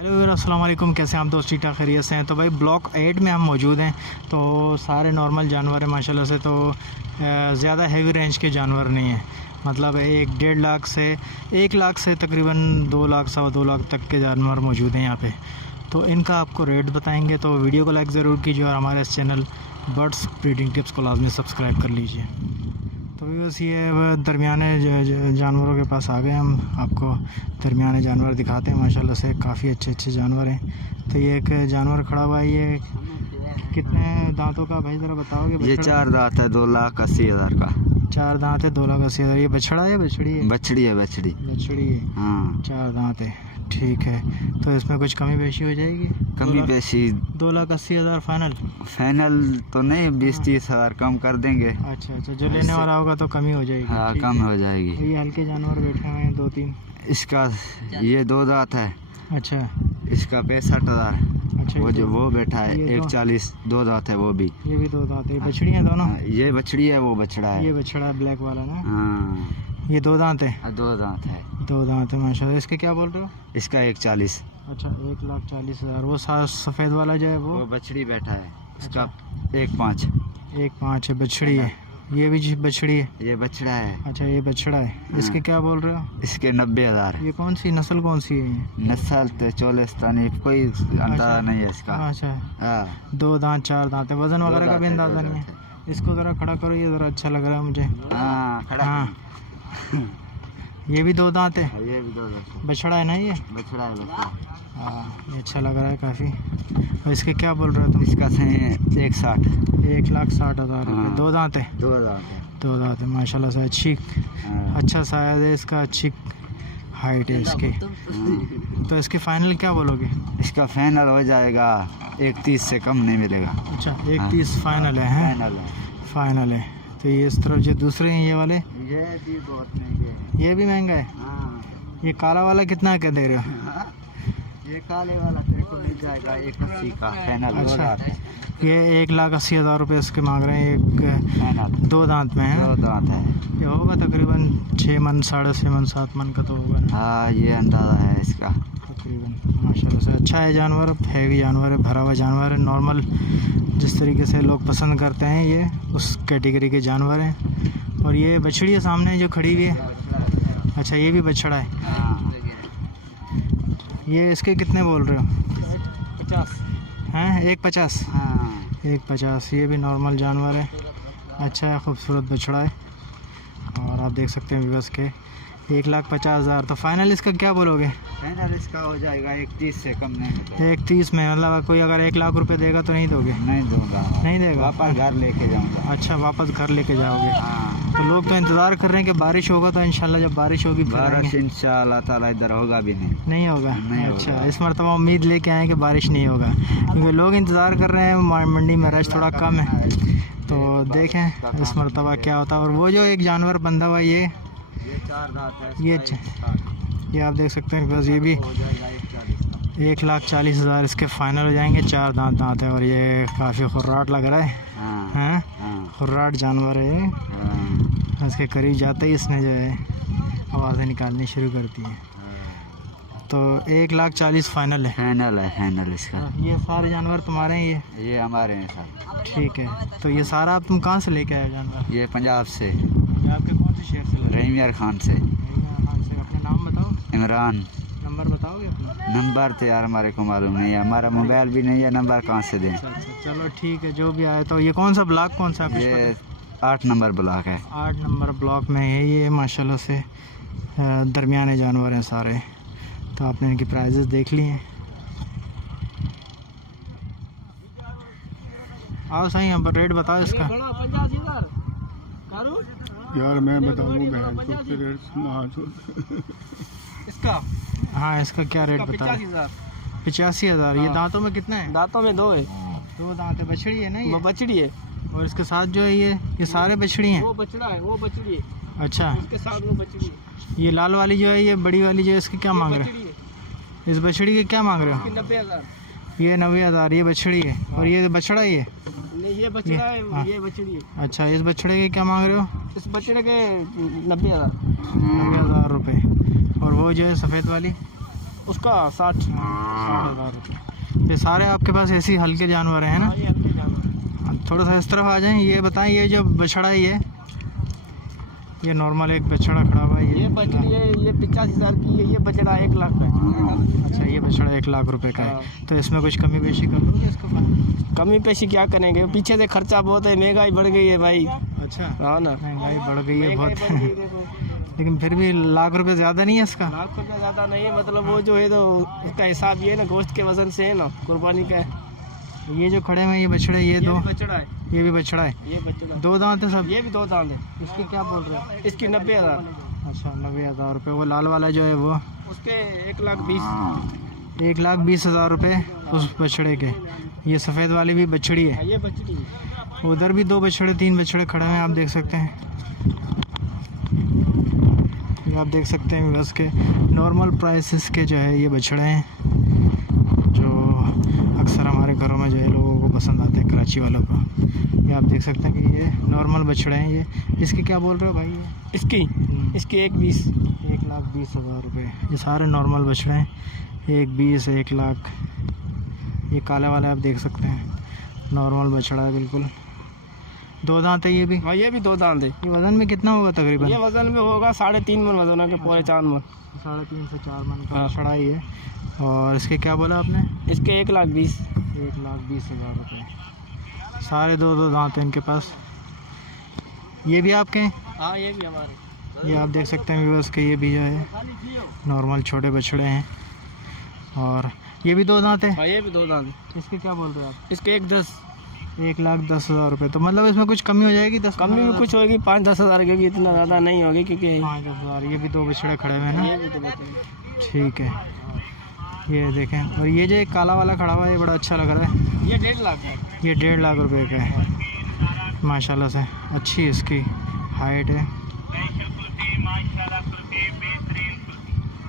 Hello अस्सलाम वालेकुम, कैसे हैं आप दोस्त? ठीक ठाक खैरियत से हैं? तो भाई ब्लॉक 8 में हम मौजूद हैं। तो सारे नॉर्मल जानवर हैं माशाल्लाह से। तो ज़्यादा हैवी रेंज के जानवर नहीं हैं, मतलब 1-1.5 लाख से 1 लाख से तकरीबन 2 लाख 2.25 लाख तक के जानवर मौजूद हैं यहाँ पे। तो इनका आपको रेट बताएंगे, तो वीडियो को लाइक ज़रूर कीजिए और हमारे इस चैनल बर्ड्स ब्रीडिंग टिप्स को लाजमी सब्सक्राइब कर लीजिए। तो बस ये दरमियाने जानवरों के पास आ गए हम, आपको दरमियाने जानवर दिखाते हैं। माशाल्लाह से काफ़ी अच्छे जानवर हैं। तो ये एक जानवर खड़ा हुआ है, ये कितने दांतों का भाई ज़रा बताओगे? ये 4 दांत है, 2,80,000 का। 4 दांत है, 2,80,000। ये बछड़ा है, बछड़ी है? बछड़ी है, बछड़ी है। हाँ, 4 दांत है, ठीक है। तो इसमें कुछ कमी पेशी हो जाएगी? कमी पेशी 2,80,000 फाइनल तो नहीं, 20-30 हज़ार कम कर देंगे। अच्छा, जो लेने वाला होगा तो कमी हो जाएगी। हाँ, कम हो जाएगी। ये हल्के जानवर बैठे हुए हैं 2-3। इसका ये 2 दांत है। अच्छा, इसका 65,000। अच्छा। वो जो वो बैठा है ये 140, 2 दांत है वो भी। ये भी 2 दांत है। बछड़ी हैं दोनों? ये बछड़ी है, वो बछड़ा है। ये बछड़ा है ब्लैक वाला ना? हाँ, ये 2 दांत है? 2 दांत है। 2 दांत है माशाल्लाह। इसके क्या बोल रहे हो? इसका 140। अच्छा, 1,40,000। वो सफ़ेद वाला जो है वो बछड़ी बैठा है, इसका 1.5। 1.5 है, बछड़ी है। ये भी बछड़ी है? ये बछड़ा है। अच्छा, ये बछड़ा है। इसके क्या बोल रहे हो? इसके 90,000। ये कौन सी नस्ल, कौन सी है? नस्ल तो चोलिस्तानी, कोई अंदाजा नहीं है इसका। अच्छा, हाँ, 2 दांत 4 दांत है। वजन वगैरह का भी अंदाज़ा नहीं है? इसको ज़रा खड़ा करो, ये ज़रा अच्छा लग रहा है मुझे। हाँ, खड़ा। हाँ, ये भी 2 दांत है? ये भी 2 दांत। बछड़ा है ना ये? बछड़ा है, बछड़ा। हाँ, ये अच्छा लग रहा है काफ़ी। और इसके क्या बोल रहे हो तुम? इसका सही 160। 1,60,000 रुपये। हाँ। 2 दांत है? 2 दांत है। 2 दांत है माशाल्लाह से। हाँ। अच्छा साइज है इसका, अच्छी हाइट है इसकी। तो इसके फाइनल क्या बोलोगे? इसका फाइनल हो जाएगा 130 से कम नहीं मिलेगा। अच्छा, 130 फाइनल है? हैं, फाइनल है। फाइनल है। तो ये इस तरफ जो दूसरे हैं ये वाले, ये भी बहुत महंगे हैं। ये भी महंगा है? हाँ। ये काला वाला कितना क्या दे रहे हो? ये काले वाला तेरे को मिल जाएगा 180 का फाइनल। अच्छा, ये 1,80,000 रुपये इसके मांग रहे हैं। एक फाइनल 2 दांत में है? 2 दांत है। ये होगा तकरीबन 6 मन, 6.5 मन, 7 मन का तो होगा ना? हाँ, ये अंदाज़ा है इसका तकरीबन। माशाल्लाह से अच्छा है जानवर, हैवी जानवर है, भरा हुआ जानवर है। नॉर्मल जिस तरीके से लोग पसंद करते हैं, ये उस कैटेगरी के जानवर हैं। और ये बछड़ी है सामने जो खड़ी हुई है? अच्छा, ये भी बछड़ा है। हाँ। ये इसके कितने बोल रहे हो? 50 हैं? 1,50? हाँ। 1,50। ये भी नॉर्मल जानवर है, अच्छा है, खूबसूरत बछड़ा है। और आप देख सकते हैं व्यूअर्स के 1,50,000। तो फाइनल इसका क्या बोलोगे? फाइनल इसका हो जाएगा 130 से कम नहीं मिलेगा। 130 में? मतलब कोई अगर 1 लाख रुपए देगा तो नहीं दोगे? नहीं दूंगा। नहीं देगा? वापस घर लेके जाऊंगा। अच्छा, वापस घर लेके जाओगे? हाँ। तो लोग तो इंतज़ार कर रहे हैं कि बारिश होगा, तो इंशाल्लाह जब बारिश होगी फिर बारिश आएंगे। इंशाअल्लाह ताला इधर होगा भी नहीं। नहीं होगा? नहीं अच्छा, होगा। इस मरतबा उम्मीद लेके आए कि बारिश नहीं होगा, क्योंकि लोग इंतज़ार कर रहे हैं। मंडी में रश थोड़ा कम है, तो देखें इस मरतबा क्या होता है। और वो जो एक जानवर बंधा हुआ ये 4 दांत है। ये आप देख सकते हैं बस, ये भी हो जाएगा 140 का। 1,40,000 इसके फाइनल हो जाएंगे। 4 दांत है और ये काफ़ी खुर्राट लग रहा है। हाँ। हैं, हाँ। खुर्राट जानवर है ये। हाँ। इसके करीब जाते ही इसने जो है आवाज़ें निकालनी शुरू कर दी है। तो 1,40,000 फाइनल है? फाइनल है, फाइनल इसका। ये सारे जानवर तुम्हारे हैं? ये हमारे हैं सर। ठीक है। तो ये सारा आप तुम कहाँ से लेके आए जानवर? ये पंजाब से, आपके कौन से शहर से? रहीम खान से। अपना नाम बताओ, इमरान। नंबर बताओगे अपना? नंबर तो यार हमारे को मालूम नहीं है, हमारा मोबाइल भी नहीं है, नंबर कहाँ से दें। अच्छा, चलो ठीक है, जो भी आए। तो ये कौन सा ब्लॉक, कौन सा? ये 8 नंबर ब्लॉक है। 8 नंबर ब्लॉक में है ये। माशाल्लाह से दरमियाने जानवर हैं सारे। तो आपने इनकी प्राइजेस देख ली हैं। आओ सही, यहाँ पर रेट बताओ इसका। यार मैं बताऊँ बहन को तेरे इसका? हाँ, इसका क्या रेट बताओ? 85,000। ये दांतों में कितना है? दांतों में 2 है। 2 दांत है। बछड़ी है ना ये? वो बछड़ी है। और इसके साथ जो है ये सारे बछड़ी हैं? वो बछड़ा है, वो बछड़ी है। अच्छा, उसके साथ वो बछड़ी है। ये लाल वाली जो है, ये बड़ी वाली जो है, इसके क्या मांग रहे बछड़ी है। हो? इस बछड़ी के क्या मांग रहे हो? 90,000। ये 90,000। ये बछड़ी है और ये बछड़ा ही है? नहीं, ये बछड़ा है, हाँ। ये बछड़ी है। अच्छा, इस बछड़े के क्या मांग रहे हो? इस बछड़े के 90,000। 90,000 रुपये। और वो जो है सफ़ेद वाली? उसका 60,000 रुपये। ये सारे आपके पास ऐसे ही हल्के जानवर हैं ना? हाँ, ये हल्के जानवर। थोड़ा सा इस तरफ आ जाएं। ये बताएं, ये जो बछड़ा है ये नॉर्मल एक बछड़ा खड़ा हुआ है ये बछड़ी है, ये 85,000 की है। ये बछड़ा 1 लाख का है। अच्छा, ये बछड़ा 1 लाख रुपए का है। हाँ। तो इसमें कुछ कमी बेशी कर दोगे इसको? कमी पेशी क्या करेंगे, पीछे से खर्चा बहुत है, महंगाई बढ़ गई है भाई। अच्छा, हाँ ना, महंगाई बढ़ गई है महंगाई बढ़ गई बहुत। देखो। लेकिन फिर भी लाख रुपए ज़्यादा नहीं है इसका? लाख रुपया ज़्यादा नहीं है, मतलब वो जो है तो उसका हिसाब ये है ना, गोश्त के वजन से है ना, कुर्बानी का है। ये जो खड़े हैं ये बछड़े, ये दो, भी बछड़ा है, ये भी बछड़ा है। ये बछड़ा है। 2 दांत है सब? ये भी 2 दांत है। इसकी क्या बोल रहे हो? इसकी 90,000। अच्छा, 90,000 रुपये। वो लाल वाला जो है वो उसके 1,20,000। 1,20,000 रुपये उस बछड़े के। ये सफ़ेद वाली भी बछड़ी है। ये बछड़ी है। उधर भी 2 बछड़े 3 बछड़े खड़े हैं, आप देख सकते हैं। ये आप देख सकते हैं बस के नॉर्मल प्राइसेस के जो है ये बछड़े हैं, जो अक्सर हमारे घरों में जो है लोगों को पसंद आते हैं, कराची वालों को। ये आप देख सकते हैं कि ये नॉर्मल बछड़े हैं। ये इसकी क्या बोल रहे हो भाई? इसकी 1,20,000। 1,20,000 रुपये। ये सारे नॉर्मल बछड़े हैं। 1,20,000, 1 लाख। ये काले वाले आप देख सकते हैं, नॉर्मल बछड़ा है बिल्कुल। 2 दांत है ये भी? हाँ, ये भी 2 दांत है। ये वज़न में कितना होगा तकरीबन? ये वजन में होगा 3.5 मन वजन है के, पूरे 4 मन। 3.5 से 4 मन का हाँ। बछड़ा ही है। और इसके क्या बोला आपने? इसके 1,20,000। 1,20,000 रुपये। सारे 2 दांत हैं इनके पास। ये भी आपके हैं? हाँ, ये भी हमारे। ये आप देख सकते हैं व्यूअर्स के, ये भी जो है नॉर्मल छोटे बछड़े हैं। और ये भी 2 दांत है? हाँ, ये भी 2 दांत है। इसके क्या बोल रहे हो आप? इसके 1,10,000। 1,10,000 रुपये। तो मतलब इसमें कुछ कमी हो जाएगी? 10 कमी भी कुछ होगी, 5-10 हज़ार की होगी, इतना ज़्यादा नहीं होगी क्योंकि 5,000। ये भी 2 बछड़े खड़े हुए हैं ना? ये भी तो बच्चे। ठीक है, ये देखें। और ये जो एक काला वाला खड़ा हुआ है ये बड़ा अच्छा लग रहा है। ये 1.5 लाख है। ये 1.5 लाख रुपए का है माशाल्लाह से। अच्छी इसकी हाइट है।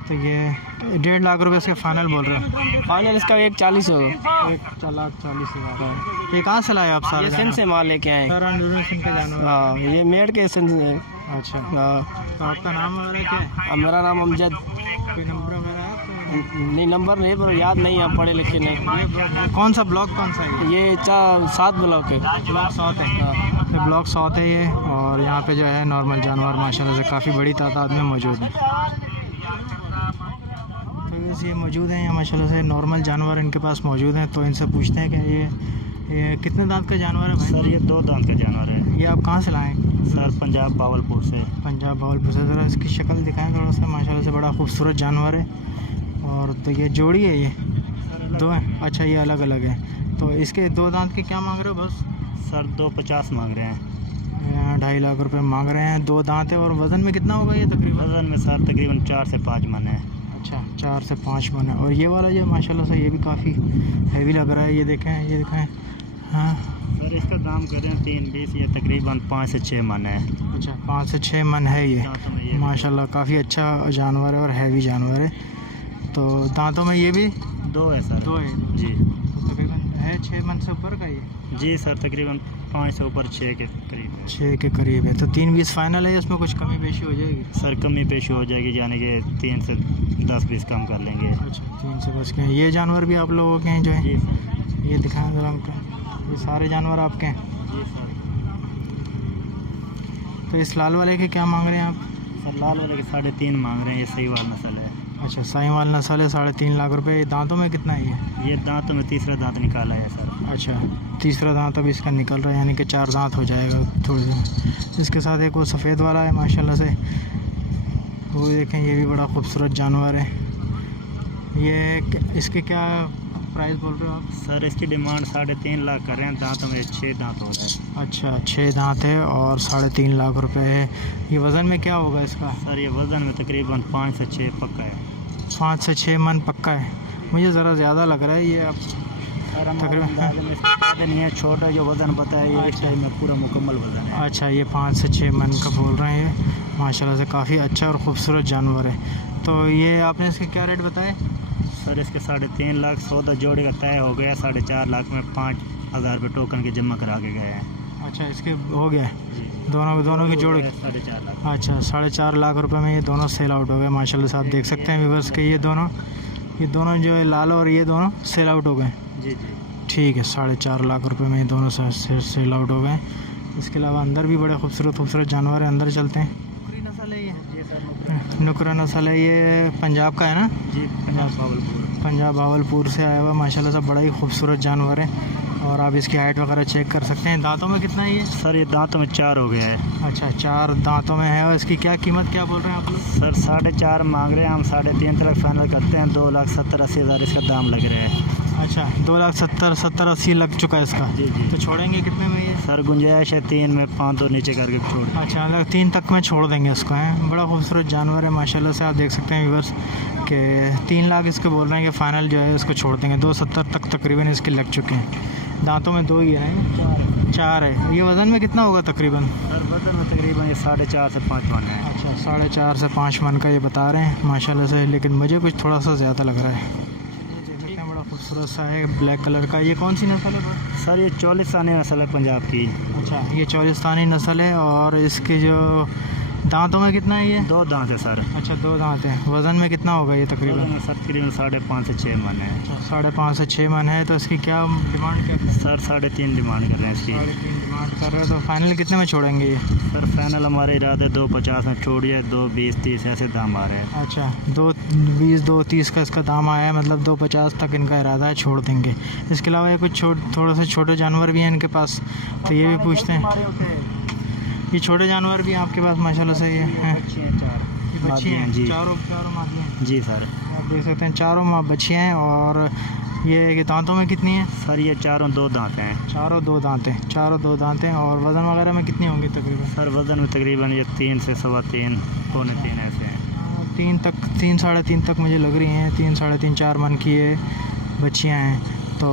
तो ये 1.5 लाख रुपए इसके फाइनल बोल रहे हो? फाइनल इसका 1,40,000 होगा। 1,40,000। ये कहाँ से लाए आप सारे? ये सिंध से माल लेके आए। सारा सिंध के जानवर? हाँ, ये मेड के सिंध से। अच्छा, हाँ, तो आपका नाम वगैरह क्या है? अब मेरा नाम अमजद। कोई नंबर वगैरह है आपका? नहीं, नंबर नहीं, पर याद नहीं है, पढ़े लिखे नहीं। कौन सा ब्लॉक कौन सा है? ये 7 ब्लॉक है। ब्लॉक 7 है। हाँ। तो ब्लॉक 7 है ये। और यहाँ पे जो है नॉर्मल जानवर माशाल्लाह से काफ़ी बड़ी तादाद में मौजूद है। तो वैसे ये मौजूद हैं यहाँ माशाल्लाह से, नॉर्मल जानवर इनके पास मौजूद हैं। तो इनसे पूछते हैं कि ये कितने दांत का जानवर है भाई? सर ये 2 दांत का जानवर है। ये आप कहाँ से लाएँ? सर पंजाब बावलपुर से। पंजाब बावलपुर से। ज़रा इसकी शक्ल दिखाएँ थोड़ा सा। माशाल्लाह से बड़ा खूबसूरत जानवर है। और तो ये जोड़ी है, ये 2 हैं? अच्छा, ये अलग अलग है। तो इसके 2 दांत के क्या मांग रहे हो? बस सर 2,50 मांग रहे हैं। 2.5 लाख रुपए मांग रहे हैं। 2 दांत है। और वज़न में कितना होगा ये तकरीबन? वजन में सर तकरीबन 4 से 5 मन है। अच्छा, 4 से 5 मन है। और ये वाला जो माशाल्लाह से ये भी काफ़ी हैवी लग रहा है। ये देखें, ये दिखाएं। हाँ सर इसका दाम कर रहे हैं 3,20,000। ये तकरीबन 5 से 6 मन है। अच्छा, 5 से 6 मन है ये। दांतों में ये माशाल्लाह काफ़ी अच्छा जानवर है और हैवी जानवर है। तो दांतों में ये भी 2 है सर। 2 है। जी तो तकरीबन है 6 मन से ऊपर का ये? जी सर, तकरीबन 5 से ऊपर 6 के करीब है। 6 के करीब है। तो 3,20 फाइनल है? इसमें कुछ कमी बेशी हो जाएगी? सर कमी पेशी हो जाएगी, यानी कि 3 से 10-20 कम कर लेंगे। अच्छा, 3 से 10 के हैं। ये जानवर भी आप लोगों के हैं जो है? जी सर। ये दिखाएं जरा हमको। ये सारे जानवर आपके हैं? जी सर। तो इस लाल वाले के क्या मांग रहे हैं आप? सर लाल वाले के 3.5 मांग रहे हैं। ये सहीवाल नस्ल है। अच्छा, साहीवाल नस्ल है। 3.5 लाख रुपए। ये दांतों में कितना है ये? ये दांतों में तीसरा दांत निकाला है सर। अच्छा, तीसरा दांत अब इसका निकल रहा है, यानी कि 4 दांत हो जाएगा थोड़ी देर। इसके साथ एक वो सफ़ेद वाला है माशाल्लाह से, वो भी देखें। ये भी बड़ा खूबसूरत जानवर है। ये इसके क्या प्राइस बोल रहे हो आप? सर इसकी डिमांड 3.5 लाख कर रहे हैं। दांतों में 6 दांत होता है। अच्छा, 6 दांत है और 3.5 लाख रुपए है। ये वज़न में क्या होगा इसका? सर ये वज़न में तकरीबन 5 से 6 पक्का है। 5 से 6 मन पक्का है। मुझे ज़रा ज़्यादा लग रहा है ये। अब सर हम तकरीबन अंदाज़े में इसका नहीं है, छोटा जो वज़न बताया ये इस टाइम में पूरा मुकम्मल वज़न है। अच्छा, ये 5 से 6 मन का बोल रहे हैं ये। माशाल्लाह से काफ़ी अच्छा और ख़ूबसूरत जानवर है। तो ये आपने इसके क्या रेट बताए? सर इसके 3.5 लाख सौदा जोड़े का तय हो गया। 4.5 लाख में 5,000 रुपये टोकन के जमा करा के गए हैं। अच्छा, इसके हो गया जी दोनों की जोड़? 4.5 लाख। अच्छा, 4.5 लाख रुपए में ये दोनों सेल आउट हो गए माशाल्लाह से। आप देख सकते हैं व्यूअर्स के ये दोनों ये दोनों जो है लाल और ये दोनों सेल आउट हो गए। जी जी। ठीक है, 4.5 लाख रुपए में ये दोनों सेल आउट हो गए। इसके अलावा अंदर भी बड़े खूबसूरत जानवर हैं, अंदर चलते हैं। नुकरी नस्ल है ये? जी सर, नुकरा नस्ल है, ये पंजाब का है ना? जी पंजाब भावलपुर। पंजाब भावलपुर से आया हुआ, माशाल्लाह से बड़ा ही खूबसूरत जानवर है। और आप इसकी हाइट वगैरह चेक कर सकते हैं। दांतों में कितना है ये? सर ये दांतों में 4 हो गया है। अच्छा, 4 दांतों में है। और इसकी क्या कीमत क्या बोल रहे हैं आप लोग? सर 4.5 मांग रहे हैं, हम 3.5 तक फाइनल करते हैं। 2,70,80,000 इसका दाम लग रहा है। अच्छा, 2,70,80 लग चुका है इसका। जी जी। तो छोड़ेंगे कितने में ये? सर गुंजाइश है 3 में, 5 तो नीचे करके छोड़। अच्छा, मतलब 3 तक में छोड़ देंगे इसको, है। बड़ा खूबसूरत जानवर है माशाल्लाह से। आप देख सकते हैं व्यूअर्स कि 3 लाख इसके बोल रहे हैं कि फ़ाइनल जो है इसको छोड़ देंगे। 270 तक तकरीबन इसके लग चुके हैं। दांतों में 2 ही है, 4 है। ये वज़न में कितना होगा तकरीबन? सर वजन में तकरीबन ये 4.5 से 5 मन है। अच्छा, 4.5 से 5 मन का ये बता रहे हैं माशाल्लाह से, लेकिन मुझे कुछ थोड़ा सा ज़्यादा लग रहा है। देख सकते हैं बड़ा खूबसूरत सा है, ब्लैक कलर का। ये कौन सी नस्ल है? सर ये 44 नस्ल है पंजाब की। अच्छा, ये 44 नस्ल है। और इसके जो दांतों में कितना है ये? 2 दांत है सर। अच्छा, 2 दांत हैं। वज़न में कितना होगा ये तकरीबन? वजन में सर तकरीबन 5.5 से 6 मन है। 5.5 से 6 मन है। तो इसकी क्या डिमांड क्या है? सर 3.5 डिमांड कर रहे हैं इसकी। 3.5 डिमांड कर रहे हैं। तो फाइनल कितने में छोड़ेंगे ये? सर फाइनल हमारे इरादे 2.50 में छोड़िए, 2.20-30 ऐसे दाम आ रहे हैं। अच्छा, 2.20 2.30 का इसका दाम आया है, मतलब 2.50 तक इनका इरादा है, छोड़ देंगे। इसके अलावा ये कुछ थोड़े से छोटे जानवर भी हैं इनके पास, तो ये भी पूछते हैं। ये छोटे जानवर भी आपके पास माशाल्लाह से ये हैं? ये बच्चियाँ हैं जी। चारों मादियाँ हैं। जी सर। आप देख सकते हैं चारों बच्चियाँ हैं। और ये दांतों में कितनी है? सर ये 2 दांत हैं। चारों 2 दांत हैं। 2 दांत हैं। और वज़न वगैरह में कितनी होंगी तकरीबन? सर वज़न में तकरीबन ये 3 से 3.25 पौने 3 ऐसे हैं। 3 तक, 3 साढ़े 3 तक मुझे लग रही हैं। 3 साढ़े 3 4 मन की ये बच्चियाँ हैं। तो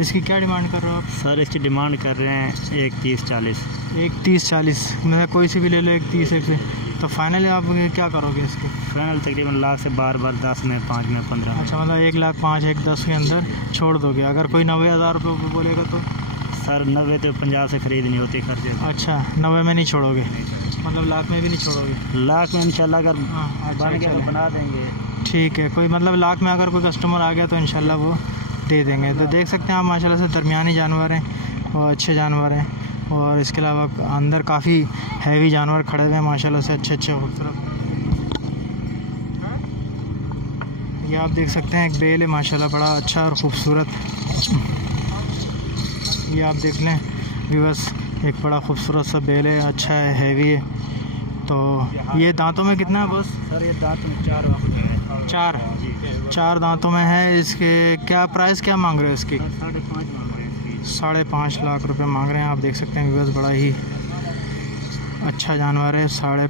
इसकी क्या डिमांड कर रहे हो आप? सर इसकी डिमांड कर रहे हैं 1.30-40। 1.30-40, मतलब कोई सी भी ले लो 1.30 से। तो फाइनल आप क्या करोगे इसके? फाइनल तकरीबन लाख से बार 10 में, 5 में, 15 में। अच्छा, मतलब 1,05,000 1,10 के अंदर छोड़ दोगे। अगर कोई 90,000 रुपये बोलेगा तो? सर 90 तो पंजाब से खरीदनी होती खर्चे। अच्छा, 90 में नहीं छोड़ोगे, मतलब लाख में भी नहीं छोड़ोगे? लाख में इंशाल्लाह अगर हाँ, बन गया तो बना देंगे। ठीक है। कोई मतलब लाख में अगर कोई कस्टमर आ गया तो इंशाल्लाह वो दे देंगे। तो देख सकते हैं आप माशाल्लाह से दरमियानी जानवर हैं और अच्छे जानवर हैं। और इसके अलावा अंदर काफ़ी हैवी जानवर खड़े हुए हैं माशाल्लाह से, अच्छे खूबसूरत। ये आप देख सकते हैं एक बेल है माशाल्लाह, बड़ा अच्छा और ख़ूबसूरत। ये आप देख लें व्यूअर्स, एक बड़ा खूबसूरत सा बेल है, अच्छा है, हैवी है। तो ये दांतों में कितना है बस? सर ये दांत में 4 हैं। 4 दांतों में है। इसके क्या प्राइस क्या मांग रहे हैं इसकी? 5.5 मांग रहे हैं इसकी। 5.5 लाख रुपए मांग रहे हैं। आप देख सकते हैं व्यूअर्स, बड़ा ही अच्छा जानवर है।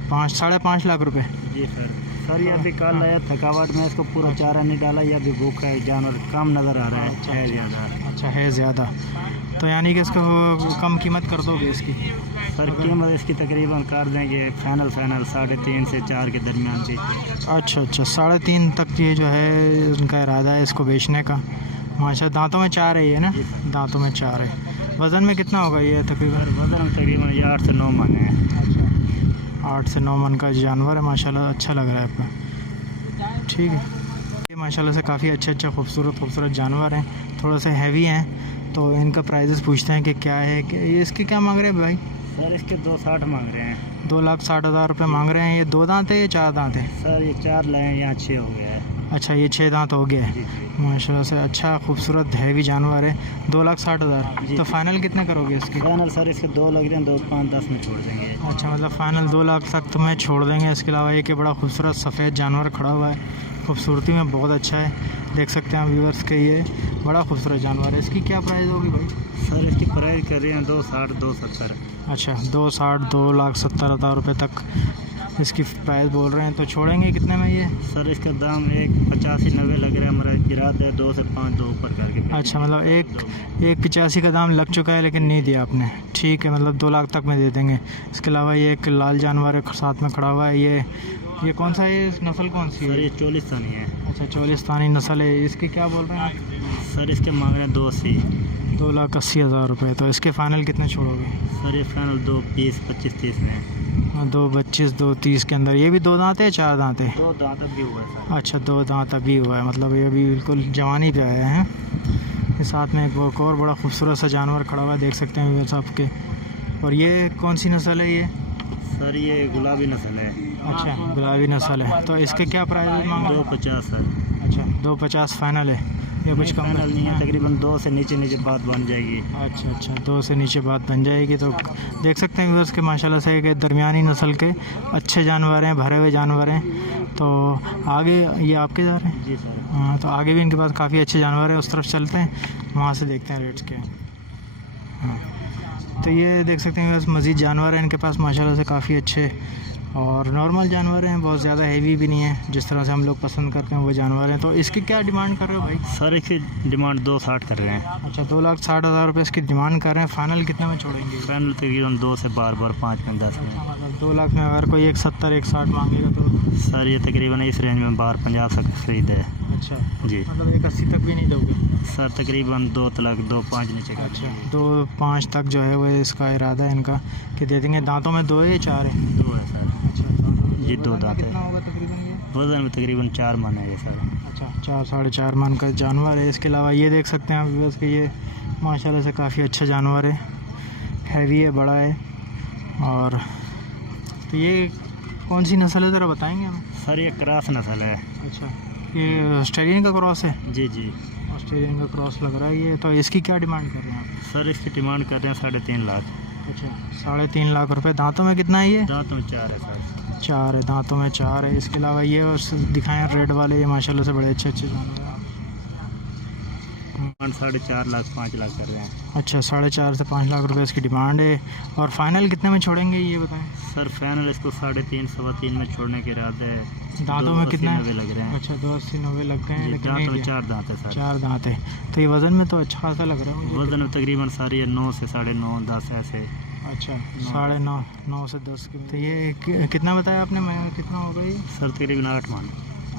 5.5 लाख रुपए। जी सर। सर ये अभी कल आया, थकावट में इसको पूरा चारा नहीं डाला, ये अभी भूखा है जानवर, कम नज़र आ रहा है ज़्यादा। अच्छा, है ज़्यादा। तो यानी कि इसको कम कीमत कर दोगे इसकी? सर कीमत इसकी तकरीबन कर देंगे फाइनल 3.5 से 4 के दरमियान भी। अच्छा, 3.5 तक ये जो है उनका इरादा है इसको बेचने का। माशा, दांतों में 4 है ये ना? दांतों में 4 है। वज़न में कितना होगा ये तकरीबन? वज़न में तकरीबन ये 8 से 9 मन है। अच्छा, 8 से 9 मन का जानवर है माशाल्लाह, अच्छा लग रहा है अपना। ठीक है। ये माशाल्लाह से काफ़ी अच्छे खूबसूरत जानवर हैं, थोड़े से हैवी हैं। तो इनका प्राइजेस पूछते हैं कि क्या है कि इसके क्या मांग रहे हैं भाई? सर इसके 2.60 मांग रहे हैं। 2,60,000 रुपये मांग रहे हैं। ये 2 दांत है या 4 दांत है? सर ये 4 लाए हैं, यहाँ 6 हो गया है। अच्छा, ये 6 दांत हो गया है। जी जी। माशाल्लाह से अच्छा खूबसूरत हैवी जानवर है। 2,60,000। जी। तो फाइनल कितना करोगे इसकी? फाइनल सर इसके 2 लग रहे हैं, 2, 5, 10 में छोड़ देंगे। अच्छा, मतलब फ़ाइनल 2 लाख तक तो मैं छोड़ देंगे। इसके अलावा एक बड़ा खूबसूरत सफ़ेद जानवर खड़ा हुआ है, खूबसूरती में बहुत अच्छा है। देख सकते हैं व्यूअर्स के ये बड़ा खूबसूरत जानवर है। इसकी क्या प्राइस होगी भाई? सर इसकी प्राइस कर रहे हैं 2.60 2.70। अच्छा, 2.60 2,70,000 रुपये तक इसकी प्राइस बोल रहे हैं। तो छोड़ेंगे कितने में ये? सर इसका दाम 1.85-90 लग रहा है, हमारा इरादा है 2 से 5 2 ऊपर करके। अच्छा, मतलब 1.85 का दाम लग चुका है लेकिन नहीं दिया आपने। ठीक है, मतलब 2 लाख तक में दे देंगे। इसके अलावा ये एक लाल जानवर है साथ में खड़ा हुआ है। ये कौन सा है, नस्ल कौन सी सर है? ये 44 है। अच्छा, 44 नस्ल है। इसकी क्या बोल रहे हैं आप? सर इसके मांग रहे हैं 2.80। 2,80,000 रुपये। तो इसके फाइनल कितने छोड़ोगे? सर ये फाइनल 2, 20, 25, 30 में। 2.25 2.30 के अंदर। ये भी 2 दांत है 4 दांत है? 2 दांत भी हुआ है सर। अच्छा 2 दांत अभी हुआ है, मतलब ये अभी बिल्कुल जवानी पे आया है। के साथ में एक और बड़ा खूबसूरत सा जानवर खड़ा हुआ है, देख सकते हैं व्यूअर्स आपके। और ये कौन सी नस्ल है ये? सर ये गुलाबी नस्ल है। अच्छा गुलाबी नस्ल है। तो इसके क्या प्राइस मांग रहे हो? 250 सर। अच्छा 250 फाइनल है या कुछ कम फाइनल नहीं है, तकरीबन 2 से नीचे बात बन जाएगी। अच्छा 2 से नीचे बात बन जाएगी। तो देख सकते हैं व्यूअर्स के माशाल्लाह से कि दरमियानी नस्ल के अच्छे जानवर हैं, भरे हुए जानवर हैं। तो आगे ये आपके जा रहे हैं? जी सर। हाँ तो आगे भी इनके पास काफ़ी अच्छे जानवर हैं, उस तरफ चलते हैं, वहाँ से देखते हैं रेट्स क्या हैं। हाँ तो ये देख सकते हैं बस मज़ीद जानवर हैं इनके पास माशाल्लाह से काफ़ी अच्छे, और नॉर्मल जानवर हैं, बहुत ज़्यादा हैवी भी नहीं है, जिस तरह से हम लोग पसंद करते हैं वो जानवर हैं। तो इसकी क्या डिमांड कर रहे हो भाई? सर इसकी डिमांड 260 कर रहे हैं। अच्छा 2,60,000 रुपये इसकी डिमांड कर रहे हैं। फाइनल कितने में छोड़ेंगे? फाइनल तकरीबन 2 से 5 में 10 में। मतलब 2 लाख में अगर कोई 170 160 मांगेगा तो? सर ये तकरीबन इस रेंज में 50 तक खरीद है। अच्छा जी मतलब 180 तक भी नहीं दोगे? सर तकरीबन 2 तक 2.5 नीचे का। अच्छा 2.5 तक जो है वो इसका इरादा है इनका कि दे देंगे। दांतों में 2 है या 4 है? 2 है सर। अच्छा जी 2 दांत कितना है। होगा तकरीबन ये? वजन में तकरीबन 4 मन है ये सर। अच्छा 4 4.5 मन का जानवर है। इसके अलावा ये देख सकते हैं आप व्यूअर्स कि ये माशाल्लाह से काफ़ी अच्छा जानवर है, हैवी है, बड़ा है। और तो ये कौन सी नस्ल है ज़रा बताएंगे हमें? सर ये क्रॉस नस्ल है। अच्छा ये ऑस्ट्रेलियन का क्रॉस है? जी जी ऑस्ट्रेलियन का क्रॉस लग रहा है ये। तो इसकी क्या डिमांड कर रहे हैं आप? सर इसकी डिमांड कर रहे हैं 3.5 लाख। अच्छा 3.5 लाख रुपए। दांतों में कितना है ये? दांत में 4 है सर। 4 है, दांतों में 4 है। इसके अलावा ये और दिखाएं रेड वाले, ये माशाल्लाह से बड़े अच्छे जानवर हैं। डिमांड 4.5 लाख 5 लाख कर रहे हैं। अच्छा 4.5 से 5 लाख रुपए इसकी डिमांड है। और फाइनल कितने में छोड़ेंगे ये बताएं? सर फाइनल इसको 3.5 3.25 में छोड़ने के इरादे है। दांतों में कितना 90 लग रहे हैं। अच्छा 280-90 लग गए हैं, जी, लेकिन दांत नहीं में दिया। 4 दांत है सर। 4 दांत है। तो ये वज़न में तो अच्छा खासा लग रहा है मुझे। वजन में तकरीबन सारी 9 से 9.5 10 ऐसे। अच्छा 9.5 9 से 10 के। तो ये कितना बताया आपने? मैं कितना होगा ये? सर तकरीबन 8 मन।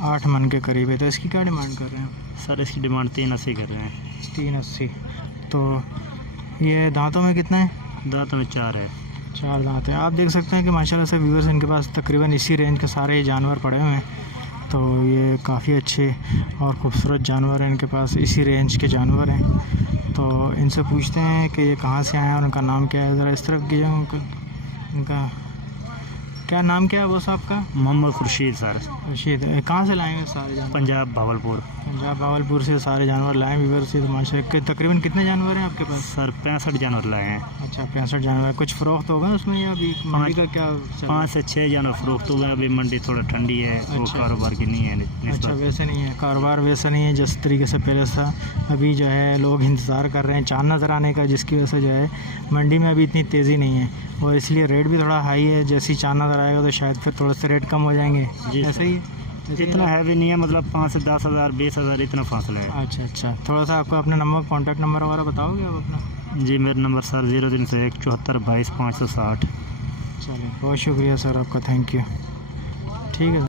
8 मन के करीब है। तो इसकी क्या डिमांड कर रहे हैं आप? सर इसकी डिमांड 380 कर रहे हैं। 380। तो ये दांतों में कितना है? दांत में 4 है। 4 दांत है। आप देख सकते हैं कि माशाल्लाह से व्यूअर्स इनके पास तकरीबन इसी रेंज के सारे जानवर पड़े हुए हैं। तो ये काफ़ी अच्छे और ख़ूबसूरत जानवर हैं इनके पास, इसी रेंज के जानवर हैं। तो इनसे पूछते हैं कि ये कहाँ से आए हैं और उनका नाम क्या है। ज़रा इस तरफ कीजिए अंकल, इनका क्या नाम क्या है वो साहब का? मोहम्मद खुर्शीद सर। रशीद। कहाँ से लाएंगे सारे जानवर? पंजाब भावलपुर। पंजाब भावलपुर से सारे जानवर लाएँ व्यूअर्स से। तो माशाल्लाह के तकरीबन कितने जानवर हैं आपके पास? सर 65 जानवर लाए हैं। अच्छा 65 जानवर। कुछ फ़रोख्त होगा उसमें या अभी मंडी का क्या? 5 से 6 जानवर फरोख्त हुए हैं। अभी मंडी थोड़ा ठंडी है, वो अच्छा। कारोबार की नहीं है अच्छा निस्बत। वैसे नहीं है कारोबार, वैसा नहीं है जिस तरीके से पहले था। अभी जो है लोग इंतज़ार कर रहे हैं चांद नज़र आने का, जिसकी वजह से जो है मंडी में अभी इतनी तेज़ी नहीं है, और इसलिए रेट भी थोड़ा हाई है। जैसे ही चांद नज़र आएगा तो शायद फिर थोड़े से रेट कम हो जाएंगे। जी ऐसे सर। ही इतना हैवी नहीं है, मतलब 5 से 10 हज़ार 20 हज़ार इतना फासला है। अच्छा थोड़ा सा आपको अपना नंबर, कॉन्टैक्ट नंबर वगैरह बताओगे आप अपना? जी मेरा नंबर सर 0301 74 22 560। चलिए बहुत शुक्रिया सर आपका, थैंक यू। ठीक है।